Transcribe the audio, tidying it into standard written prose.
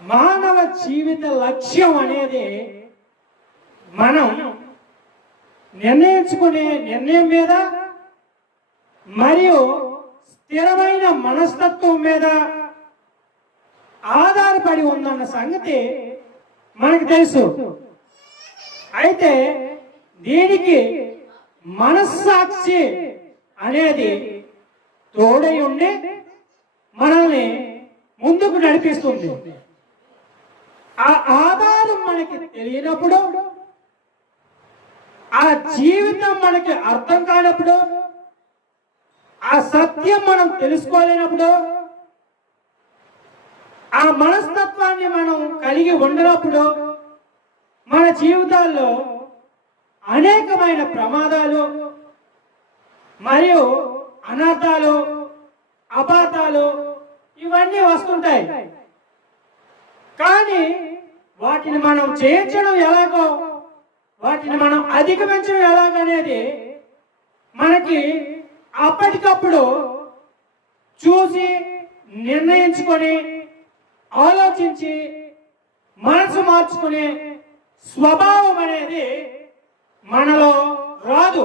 మానవ జీవిత లక్ష్యం అనేది మనం నిర్ణయించుకునే నిర్ణయం మీద మరియు స్థిరమైన మనస్తత్వం మీద ఆధారపడి ఉందన్న సంగతి మనకు తెలుసు. అయితే దీనికి మనస్సాక్షి అనేది తోడై ఉండి మనల్ని ముందుకు నడిపిస్తుంది. ఆ ఆధారం మనకి తెలియనప్పుడు, ఆ జీవితం మనకి అర్థం కానప్పుడు, ఆ సత్యం మనం తెలుసుకోలేనప్పుడు, ఆ మనస్తత్వాన్ని మనం కలిగి ఉండనప్పుడు మన జీవితాల్లో అనేకమైన ప్రమాదాలు మరియు అనర్థాలు, అపాతాలు ఇవన్నీ వస్తుంటాయి. కానీ వాటిని మనం చేయించడం ఎలాగో, వాటిని మనం అధిగమించడం ఎలాగనేది మనకి అప్పటికప్పుడు చూసి నిర్ణయించుకొని ఆలోచించి మనసు మార్చుకునే స్వభావం అనేది మనలో రాదు.